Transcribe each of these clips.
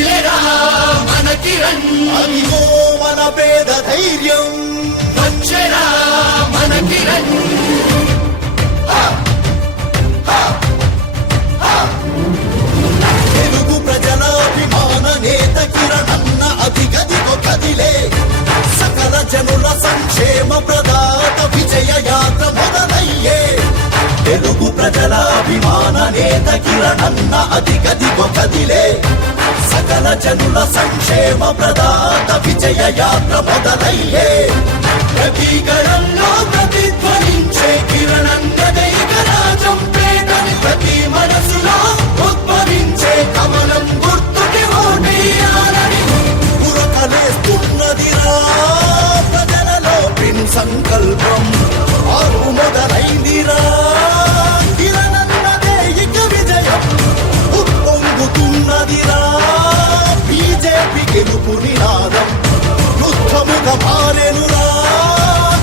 కదిలేరా మన కిరణ్, అదిగో మన పేద ధైర్యం, వచ్చేరా మన కిరణ్. తెలుగు ప్రజల అభిమాన నేత కిరణ్ అన్న అధిగదిగో కదిలే, సకల జనుల సంక్షేమ ప్రదాత విజయ యాత్ర మొదలయ్యే. తెలుగు ప్రజల అభిమాన నేత కిరణ్ అన్న అధిగదిగో కదిలే, సకల జనుల సంక్షేమ ప్రదాత విజయ యాత్ర మొదలయ్యే. ప్రతి గళంలో ప్రతిధ్వనించే కిరణ్ అన్నదై రాజం పేటని, ప్రతి మనసులో ఉద్భవించే కమలం గుర్తుకి ఓటేయాలని పురకలేస్తున్నదిరా ప్రజలలో పిన్ సంకల్పం, మార్పు మొదలైందిరా కిరణన్నదే ఇక విజయం, ఉప్పొంగుతున్నదిరా బీజేపీ గెలుపు నినాదం, యుద్ధముగా మారెనురా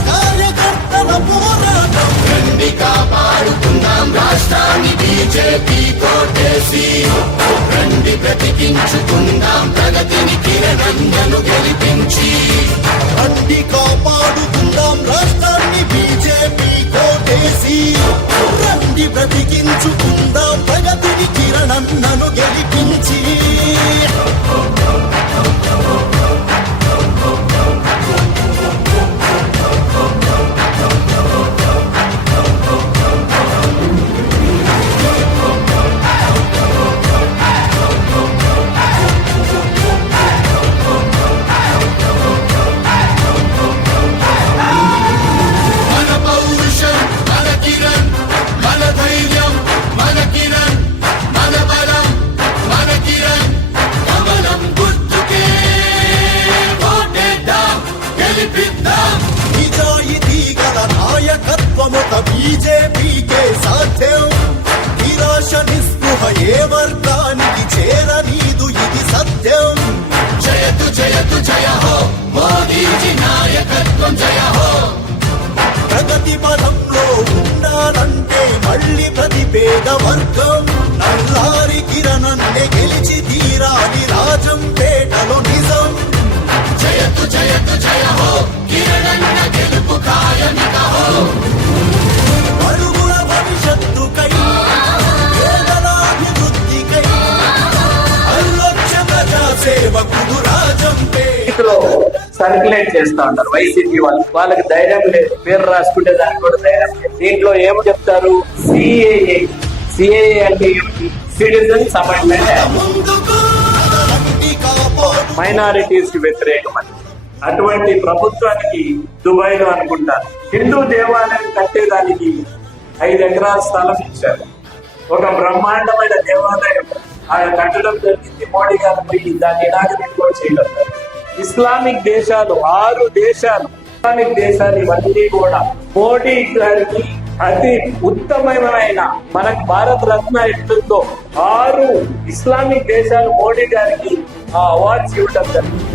కార్యకర్తల పోరాటం. రండి కాపాడుకుందాం రాష్ట్రాన్ని బీజేపీ కోటేసి, రండి బ్రతికించుకుందాం ప్రగతిని కిరణన్నను గెలిపించి. రండి కాపాడుకుందాం రాష్ట్రాన్ని బీజేపీ కోటేసి, రండి బ్రతికించుకుందాం ప్రగతిని కిరణన్నను గెలిపించి. మన పౌరుషం మన కిరణ్, మన ధైర్యం మన కిరణ్, మన బలం మన కిరణ్. కమలం గుర్తుకే ఓటేద్దాం గెలిపిద్దాం. నిజాయితీ గల నాయకత్వమొక బీజేపీకే సాధ్యం, నిరాశ నిస్పృహ ఏ వర్గానికి చేరనీదు ఇది సత్యం. జయతు జయతు జయ హో మోదీజీ నాయకత్వం జయ హో. ప్రగతి పదంలో ఉండాలంటే మళ్ళీ ప్రతి పేద వర్గం నల్లారి కిరణన్నే గెలిచి తీరాలి రాజం పేటలో నిజం. జయతు జయతు జయ హో కిరణన్న గెలుపు ఖాయమిక హో. అడుగుల భవిష్యత్తుకై పేదల అభివృద్ధికై అల్లొచ్చ ప్రజా సేవకుడు రాజం లో సర్క్యులేట్ చేస్తా ఉంటారు వైసీపీ వాళ్ళు. వాళ్ళకి ధైర్యం లేదు, పేరు రాసుకుంటే దానికి కూడా ధైర్యం లేదు. దీంట్లో ఏమి చెప్తారు, సిఏఏ. సిఏఏ అంటే సిటిజన్స్ అమెండ్మెంట్ యాక్ట్, మైనారిటీస్ కి వ్యతిరేకమని. అటువంటి ప్రభుత్వానికి దుబాయ్ లో అనుకుంటారు హిందూ దేవాలయం కట్టేదానికి 5 ఎకరాల స్థలం ఇచ్చారు. ఒక బ్రహ్మాండమైన దేవాలయం కట్టడం జరిగింది. మోడీ గారు పోయి దాన్ని ఇనాగరేట్ కూడా చేయగలుగుతారు. ఇస్లామిక్ దేశాలు 6 దేశాలు, ఇస్లామిక్ దేశాలు ఇవన్నీ కూడా మోడీ గారికి అతి ఉత్తమమైన, మనకు భారత రత్న ఎట్లుందో 6 ఇస్లామిక్ దేశాలు మోడీ గారికి ఆ అవార్డ్స్ ఇవ్వడం జరిగింది.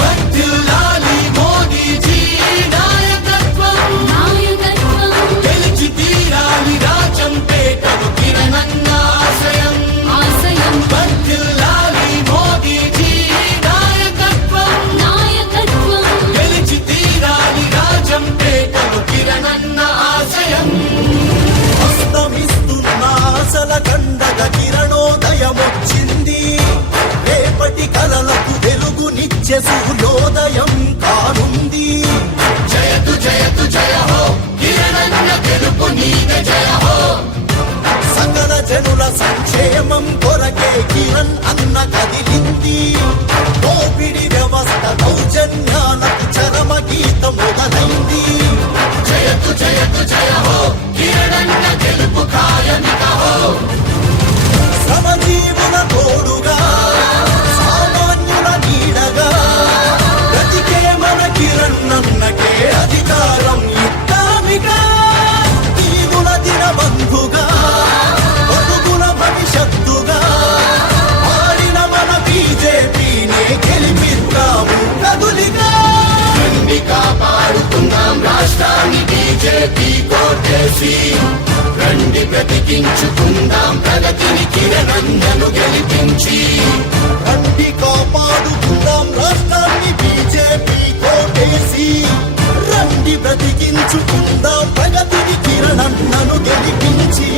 వర్ధిల్లాలి మోదీజీ నాయకత్వం, గెలిచి తీరాలి రాజం పేటను కిరణన్న ఆశయం. వర్ధిల్లాలి మోదీజీ నాయకత్వం, గెలిచి తీరాలి రాజం పేటను కిరణన్న ఆశయం. అస్తమిస్తున్న ఆశల కండగ కిరణోదయమొచ్చింది, రేపటి కలలకు వెలుగునిచ్చే సూర్యోదయం కానుంది. జయతు జయతు జయ హో కిరణన్న గెలుపు నీదే జయ హో. సకల జనుల సంక్షేమం కొరకే కిరణ్ అన్న కదిలింది, దోపిడి వ్యవస్థ దౌర్జన్యాలకు చరమ గీతం మొదలైంది. జయతు జయతు జయ హో కిరణన్న గెలుపు ఖాయమిక హో. శ్రమజీవుల తోడుగా సామాన్యుల నీడగా బ్రతికే మన కిరణ్ అన్నకే అధికారం ఇద్దామిగా. తీగుల దినబంధుగా బతుకుల భవిష్యత్తుగా మారిన మన బీజేపీనే గెలిపిద్దాము కదులిగా. చేసి రండి బ్రతికించుకుందాం ప్రగతిని కిరణన్నను గెలిపించి రండి కాపాడుకుందాం రాష్ట్రాన్ని బీజేపీ కోటేసి రండి బ్రతికించుకుందాం ప్రగతిని కిరణన్నను గెలిపించి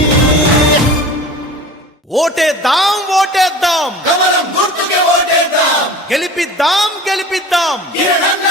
ఓటేద్దాం ఓటేద్దాం కమలం గుర్తుకే ఓటేద్దాం గెలిపిద్దాం గెలిపిద్దాం కిరణన్న